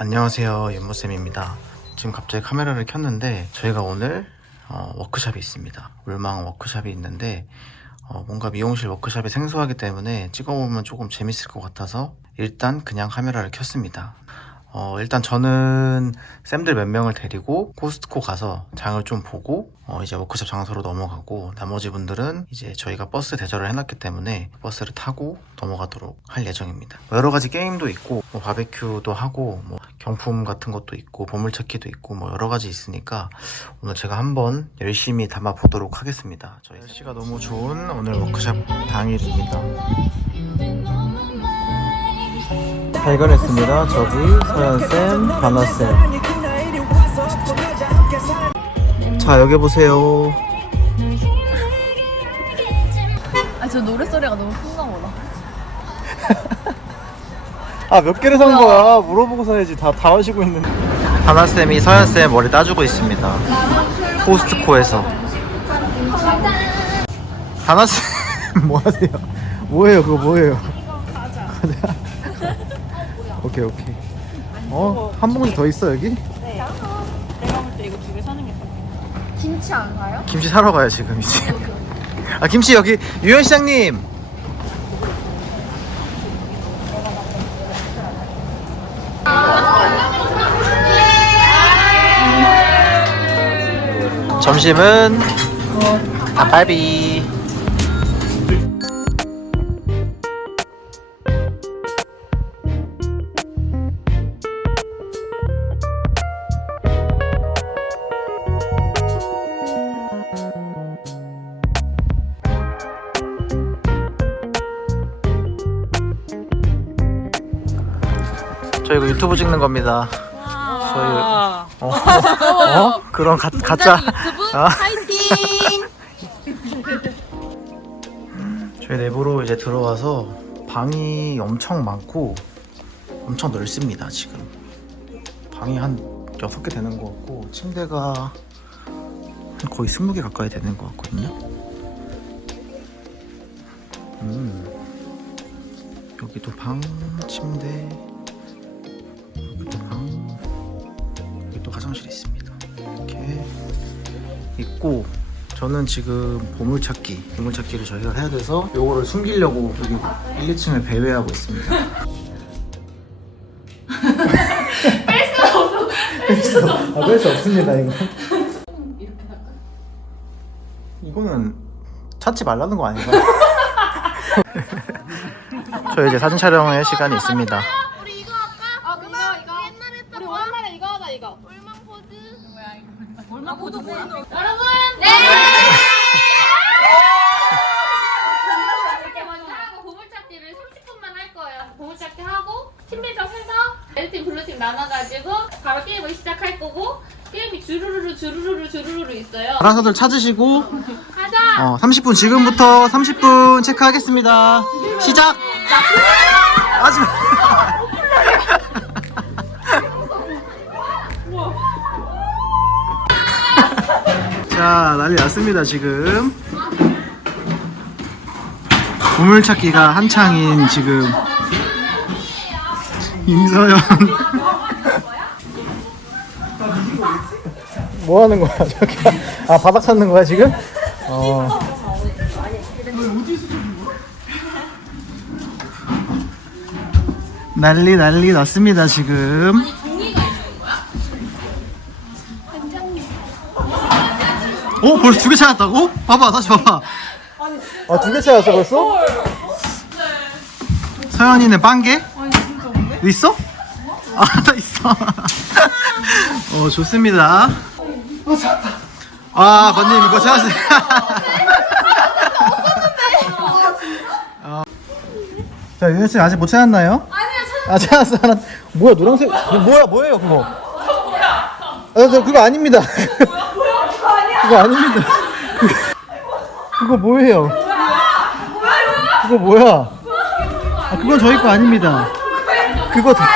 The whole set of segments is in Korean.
네, 안녕하세요. 윤모쌤입니다. 지금 갑자기 카메라를 켰는데 저희가 오늘 어, 워크샵이 있습니다. 울망 워크샵이 있는데 어, 뭔가 미용실 워크샵이 생소하기 때문에 찍어보면 조금 재밌을 것 같아서 일단 그냥 카메라를 켰습니다. 어, 일단 저는 쌤들 몇 명을 데리고 코스트코 가서 장을 좀 보고 어, 이제 워크숍 장소로 넘어가고 나머지 분들은 이제 저희가 버스 대절을 해놨기 때문에 버스를 타고 넘어가도록 할 예정입니다. 뭐 여러 가지 게임도 있고 뭐 바베큐도 하고 뭐 경품 같은 것도 있고 보물찾기도 있고 뭐 여러 가지 있으니까 오늘 제가 한번 열심히 담아 보도록 하겠습니다. 저희 날씨가 너무 좋은 오늘 워크숍 당일입니다. 발견했습니다. 저기 서현쌤, 바나쌤. 자, 여기 보세요. 아 저 노래 소리가 너무 큰가 보다. 아, 몇 개를 산 거야? 물어보고 사야지. 다, 다 하시고 있는데. 바나쌤이 서현쌤 머리 따주고 있습니다. 코스트코에서. 바나쌤, 뭐 하세요? 뭐예요? 그거 뭐예요? 오케이, 오케이. 어? 한 봉지 더 있어, 여기? 김치 안 사요? 김치 사러 가요 지금 이제 아 김치 여기 유현 시장님 점심은 닭갈비 유튜브 찍는 겁니다. 저희 어, 어? 그런 가, 가짜. 유튜브? 아. 파이팅! 저희 내부로 이제 들어와서 방이 엄청 많고 엄청 넓습니다 지금. 방이 한 6개 되는 것 같고 침대가 한 거의 20개 가까이 되는 것 같거든요. 음. 여기도 방 침대 여기도 방 여기 또 화장실 있습니다 이렇게 있고 저는 지금 보물찾기, 보물찾기를 저희가 해야 돼서 요거를 숨기려고 여기 1, 2층을 배회하고 있습니다. 뺄수 없어. 뺄수 아, 뺄수 없습니다, 이거. 이거는 찾지 말라는 거 아닌가요? 저 이제 사진 촬영할 시간이 있습니다. 우리 이거 할까? 아 그거 이거 옛날에 했던 우리 오랜만에 이거 하자 이거 울망 포즈 뭐야 이거 울망 포즈 뭐야? 여러분 네! 이렇게 먼저 하고 보물찾기를 30분만 할 거예요. 보물찾기 하고 팀별적 해서 레드팀, 블루팀 나눠가지고 바로 게임을 시작할 거고 게임이 주루루루 주루루루 주루루루 있어요. 알아서들 찾으시고. 어, 30분 지금부터 30분 체크하겠습니다. 시작. 하지 자 난리 났습니다 지금. 보물찾기가 한창인 지금 임서연. 뭐 하는 거야 저기? 아 바닥 찾는 거야 지금? 어. 난리 난리 났습니다 지금. 오 어, 벌써 두 개 찾았다고? 봐봐 다시 봐봐. 아두 개 찾았어 벌써? 서연이는 빵개? 아니 진짜 없네. 있어? 아 나 있어. 어 좋습니다. 아 번님 이거 찾았어요. 어. 자 유현 씨 아직 못 찾았나요? 아니요 찾았. 아 찾았어 하나. 뭐야 노란색? 이거 뭐야 뭐예요 그거? 뭐야? 아, 저 그거 아닙니다. 그거 아닙니다. 그거, 그거 뭐예요? 그거 뭐야? 아 그건 저희 거 아닙니다. 그거 다.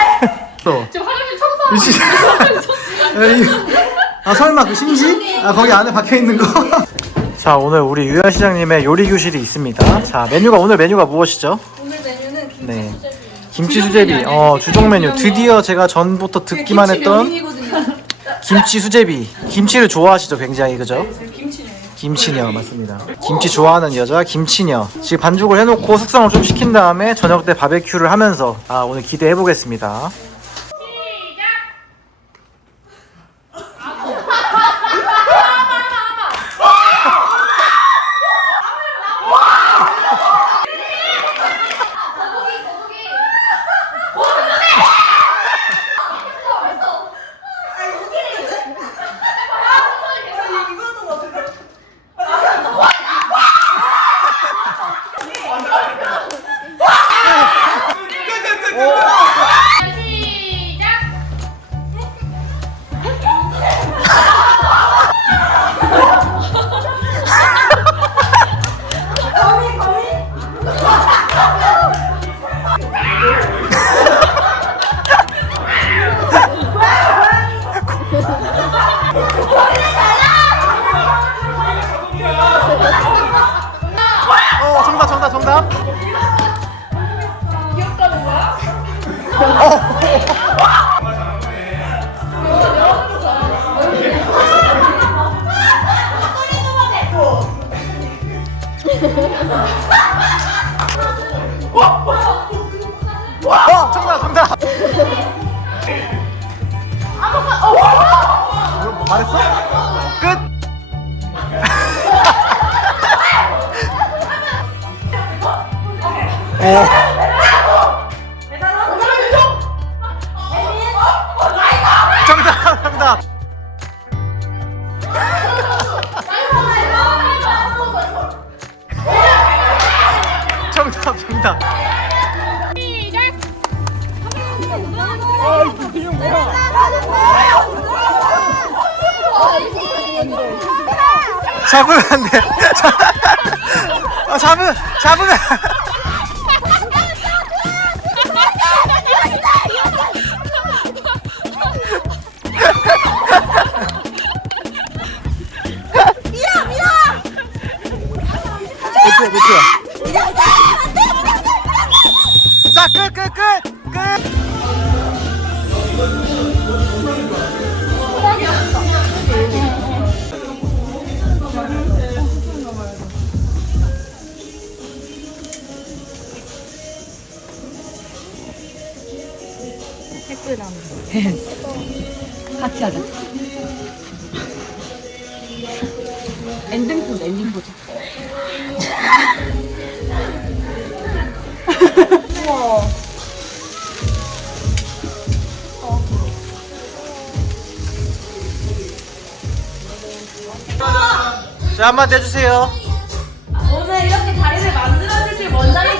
또. 지금 화장실 청소. 이- 아 설마 그 심지? 아 거기 안에 박혀 있는 거? 자 오늘 우리 유현 시장님의 요리 교실이 있습니다. 자 메뉴가 오늘 메뉴가 무엇이죠? 오늘 메뉴는 네. 김치 수제비. 어, 주종 메뉴. 드디어 제가 전부터 듣기만 했던 김치 수제비. 김치를 좋아하시죠, 굉장히 그죠? 김치녀 맞습니다. 김치 좋아하는 여자 김치녀. 지금 반죽을 해놓고 숙성을 좀 시킨 다음에 저녁 때 바베큐를 하면서 아 오늘 기대해 보겠습니다. 정답 정답 정답. 정답 정답. 잡으면 안 돼. 아, 잡으 잡으면. 같이 하자. 엔딩 보자, 엔딩 보자. 우와. 자, 한번 내주세요. 오늘 이렇게 자리를 만들어주실 원장님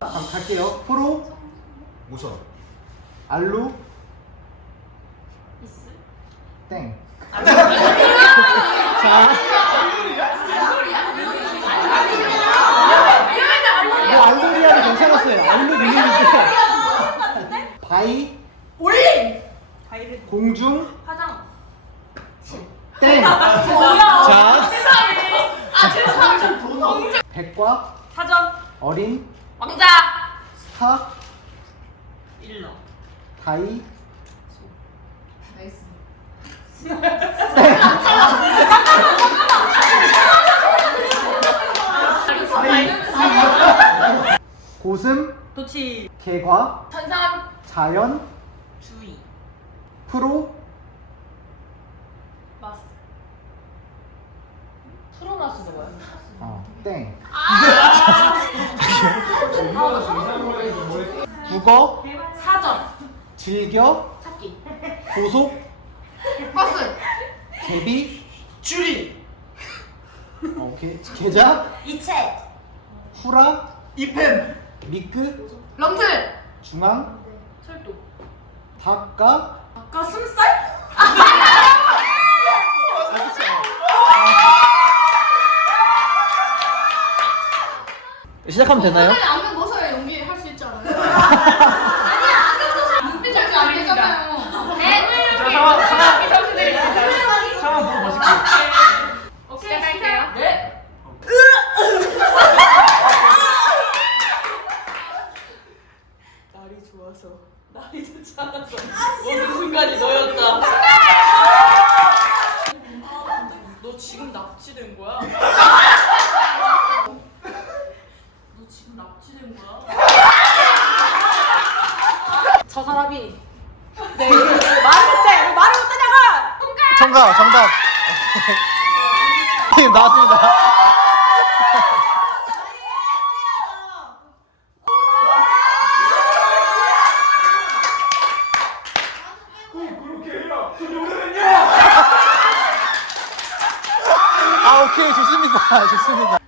자, 갈게요. 프로. 무선. 알루. 땡. 자. 뭐 알루리아도 괜찮았어요. 알루 미니인데. 바이. 올림! 공중. 화장. 땡. 뭐야? 자. 아 죄송합니다. 백과 사전. 어린 왕자. 스타 일러. 다이 고슴 도치. 개과 천상. 자연 주의. 프로 마스. 프로마스는 뭐야? 어, 땡 국어 사전. 즐겨 찾기. 고속 버스. 개비 쭈리 어, 게, 계좌 이체. 후라 이펜 미끄 럼틀. 중앙 철도. 닭가 가슴살? 시작하면 되나요? 빨리 안경 벗어야 연기할 수 있지 않아요? 아니야 안경 벗어 눈빛 절대 안 되잖아요. 네, 이렇게 상황, 상황. 상황 보고 멋있게. 오케이, 시작할게요. 네. 날이 좋아서 날이 좋지 않아서 모든 순간이 너였다. 아, 너 지금 납치된 거야? 너 지금 납치된 거야? 저 사람이 내 이름을 말을 못해! 왜 말을 못하냐고! 정답 정답. 팀 나왔습니다. 아 오케이 좋습니다 좋습니다.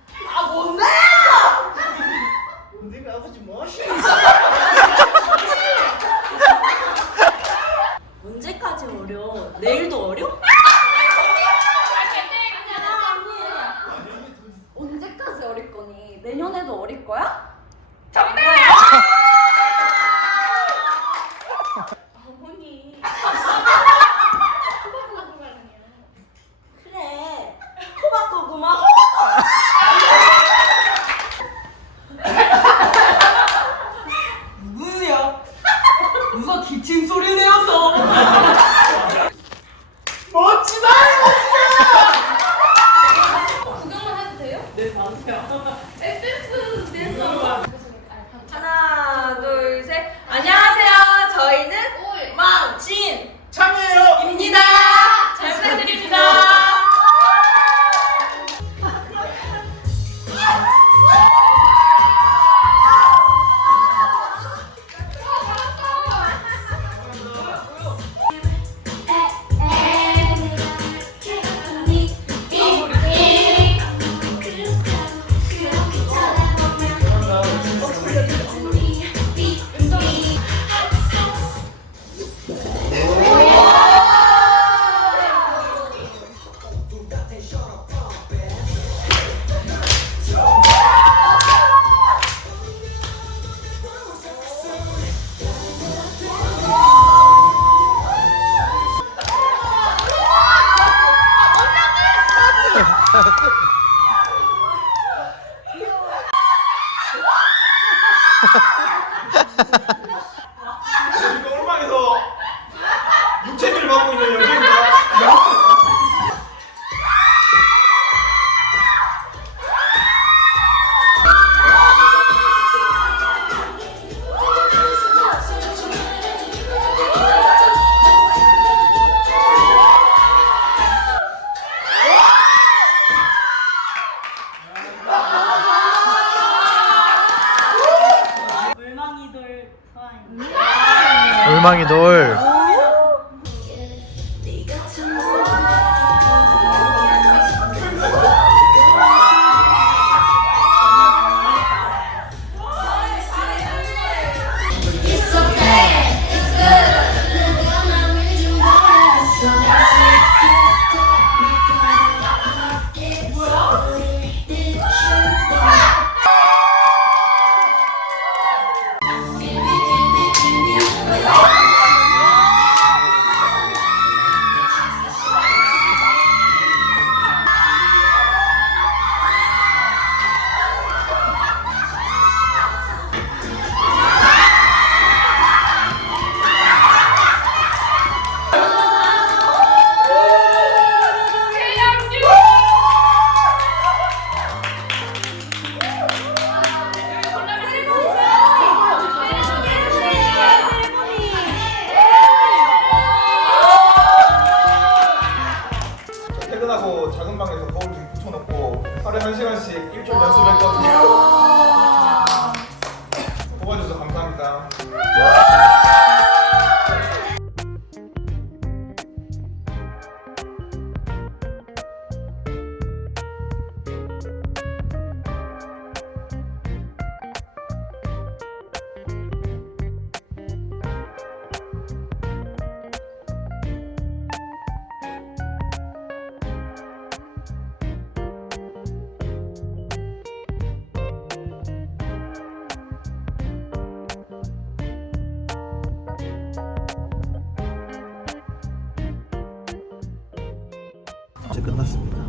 하루에 한 시간씩 일종 이